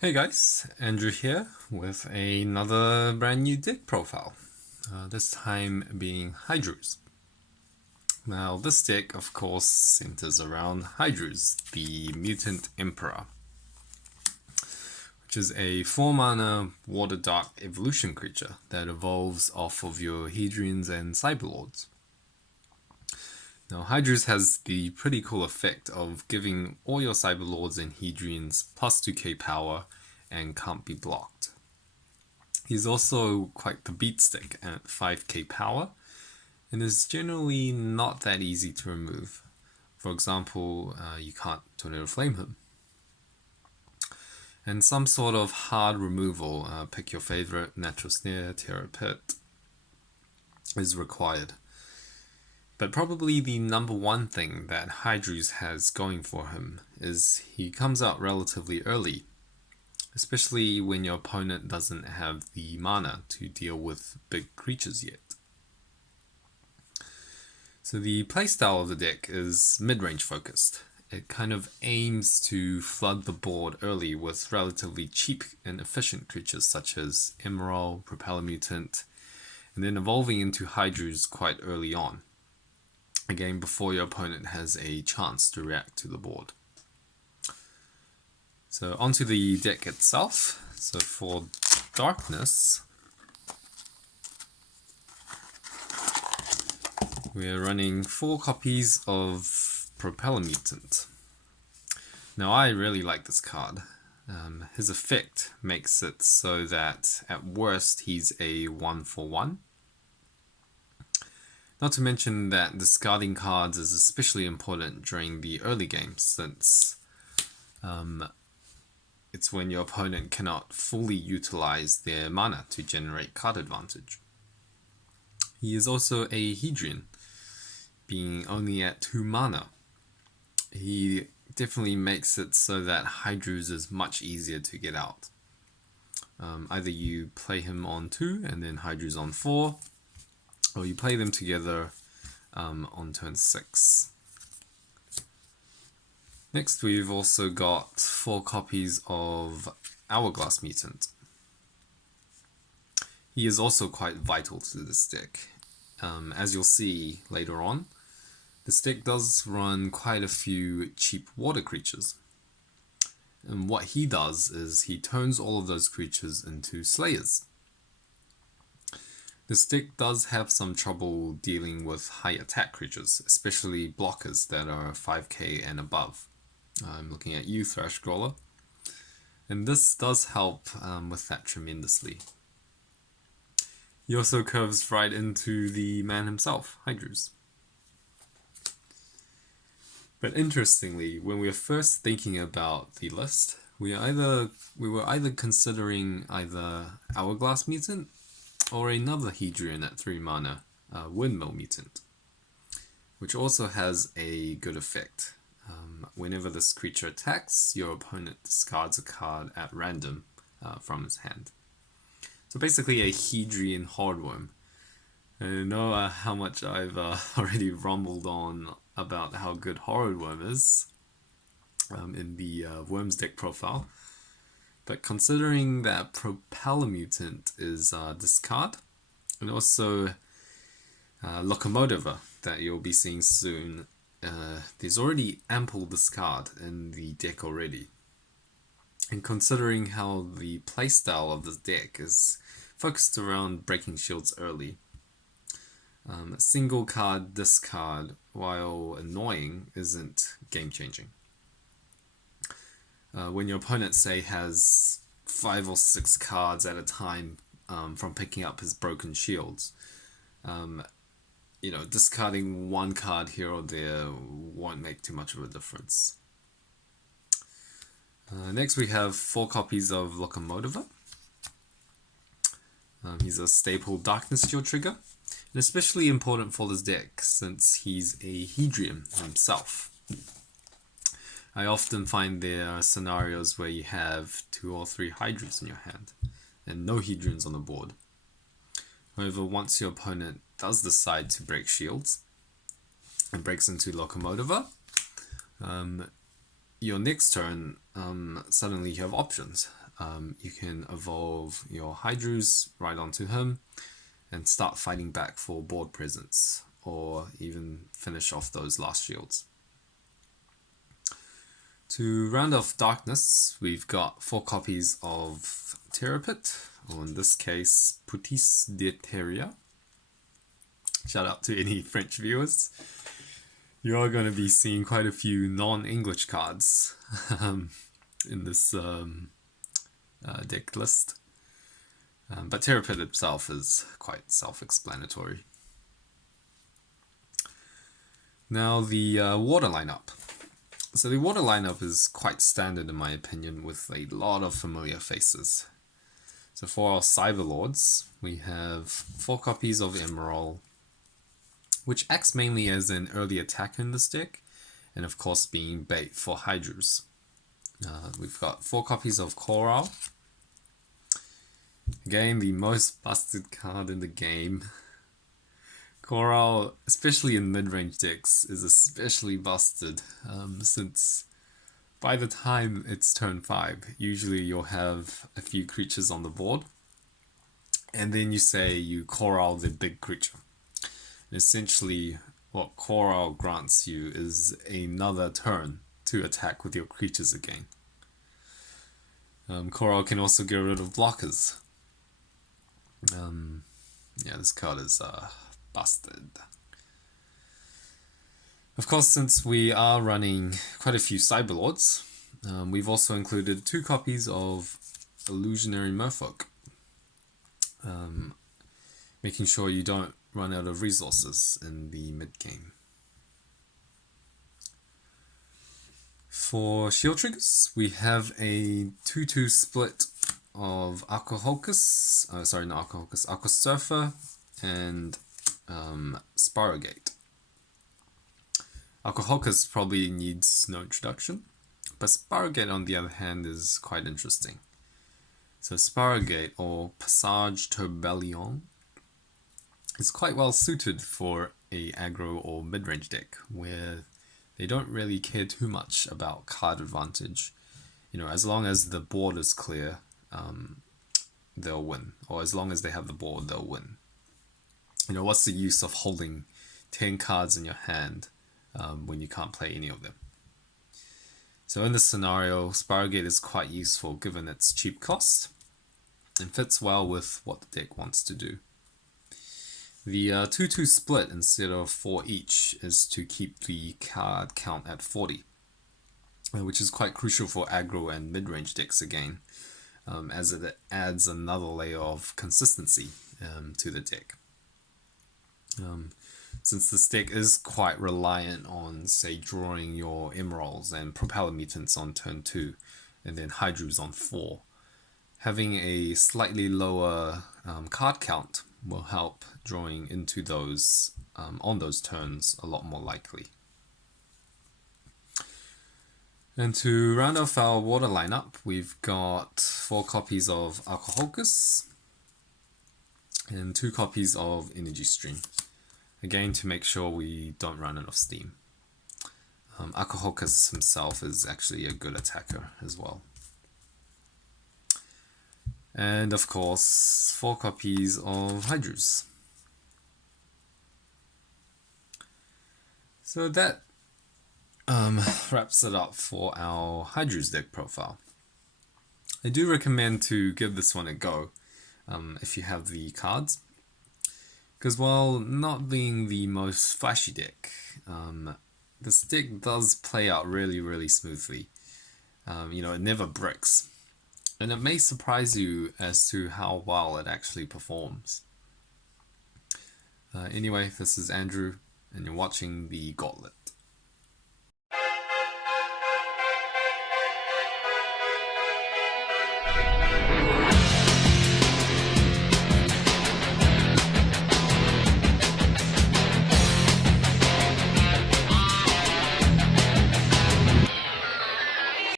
Hey guys, Andrew here with another brand new deck profile. This time being Hydrooze. Now this deck of course centers around Hydrooze, the Mutant Emperor, which is a 4-mana Water Dark evolution creature that evolves off of your Hedrians and Cyberlords. Now Hydrooze has the pretty cool effect of giving all your Cyberlords and Hedrians plus 2k power and can't be blocked. He's also quite the beatstick at 5k power and is generally not that easy to remove. For example, you can't Tornado Flame him. And some sort of hard removal, pick your favorite, Natural Snare, Terror Pit, is required. But probably the number one thing that Hydrooze has going for him is he comes out relatively early, especially when your opponent doesn't have the mana to deal with big creatures yet. So the playstyle of the deck is mid-range focused. It kind of aims to flood the board early with relatively cheap and efficient creatures such as Emeral, Propeller mutant, and then evolving into Hydrooze quite early on, again before your opponent has a chance to react to the board. So onto the deck itself. So for darkness, we're running 4 copies of Propeller Mutant. Now I really like this card. His effect makes it so that at worst he's a 1/1. Not to mention that discarding cards is especially important during the early game, since it's when your opponent cannot fully utilize their mana to generate card advantage. He is also a Hedrian, being only at 2 mana. He definitely makes it so that Hydrooze is much easier to get out. Either you play him on 2 and then Hydrooze on 4, or you play them together on turn 6. Next we've also got 4 copies of Hourglass Mutant. He is also quite vital to this deck. As you'll see later on, this deck does run quite a few cheap water creatures. And what he does is he turns all of those creatures into Slayers. This deck does have some trouble dealing with high attack creatures, especially blockers that are 5k and above. I'm looking at you, Thrashcrawler. And this does help with that tremendously. He also curves right into the man himself, Hydrooze. But interestingly, when we were first thinking about the list, we were either considering either Hourglass Mutant or another Hedrian at 3 mana, Windmill Mutant, which also has a good effect. Whenever this creature attacks, your opponent discards a card at random from his hand. So basically a Hedrian Hardworm. I know how much I've already rumbled on about how good Hardworm is in the Worms deck profile. But considering that Propeller Mutant is discard, and also Locomotiver that you'll be seeing soon, there's already ample discard in the deck already. And considering how the playstyle of this deck is focused around breaking shields early, a single card discard, while annoying, isn't game changing. When your opponent, say, has 5 or 6 cards at a time from picking up his broken shields, discarding one card here or there won't make too much of a difference. Next we have 4 copies of Locomotiver. He's a staple Darkness Shield trigger, and especially important for this deck since he's a Hedrian himself. I often find there are scenarios where you have 2 or 3 Hydrooze in your hand and no Hedrians on the board. However, once your opponent does decide to break shields and breaks into Locomotiver, your next turn, suddenly you have options. you can evolve your Hydrooze right onto him and start fighting back for board presence, or even finish off those last shields. To round off Darkness, we've got 4 copies of Terrapit, or in this case, Putis de Terria. Shout out to any French viewers. You are going to be seeing quite a few non-English cards in this deck list. But Terrapit itself is quite self-explanatory. Now the water lineup. So the water lineup is quite standard in my opinion, with a lot of familiar faces. So for our Cyberlords, we have 4 copies of Emeral, which acts mainly as an early attacker in this deck, and of course being bait for Hydrooze. We've got 4 copies of Corile. Again, the most busted card in the game. Corile, especially in mid-range decks, is especially busted, since by the time it's turn 5, usually you'll have a few creatures on the board, and then you say you Corile the big creature. And essentially, what Corile grants you is another turn to attack with your creatures again. Corile can also get rid of blockers. Yeah, this card is busted. Of course, since we are running quite a few Cyberlords, we've also included 2 copies of Illusionary Merfolk, making sure you don't run out of resources in the mid-game. For shield triggers, we have a 2-2 split of Aqua Hulcus, sorry, not Aqua Hulcus, Aqua Surfer, and Spirogate. Aqua Hulcus probably needs no introduction, but Spirogate on the other hand is quite interesting. So Spirogate, or Passage Tourbillon, is quite well suited for a aggro or mid-range deck where they don't really care too much about card advantage. You know, as long as the board is clear, they'll win, or as long as they have the board, they'll win. You know, what's the use of holding 10 cards in your hand when you can't play any of them? So in this scenario, Spirogate is quite useful given its cheap cost and fits well with what the deck wants to do. The 2-2 split instead of 4 each is to keep the card count at 40, which is quite crucial for aggro and mid-range decks again, as it adds another layer of consistency to the deck. Since this deck is quite reliant on, say, drawing your Emeralds and Propeller mutants on turn 2, and then Hydrooze on 4, having a slightly lower card count will help drawing into those on those turns a lot more likely. And to round off our water lineup, we've got 4 copies of Aqua Hulcus and 2 copies of Energy Stream. Again, to make sure we don't run out of steam. Aqua Hulcus himself is actually a good attacker as well. And of course, 4 copies of Hydrooze. So that wraps it up for our Hydrooze deck profile. I do recommend to give this one a go if you have the cards, because while not being the most flashy deck, this deck does play out really smoothly. You know, it never bricks, and it may surprise you as to how well it actually performs. Anyway, this is Andrew, and you're watching the Gauntlet.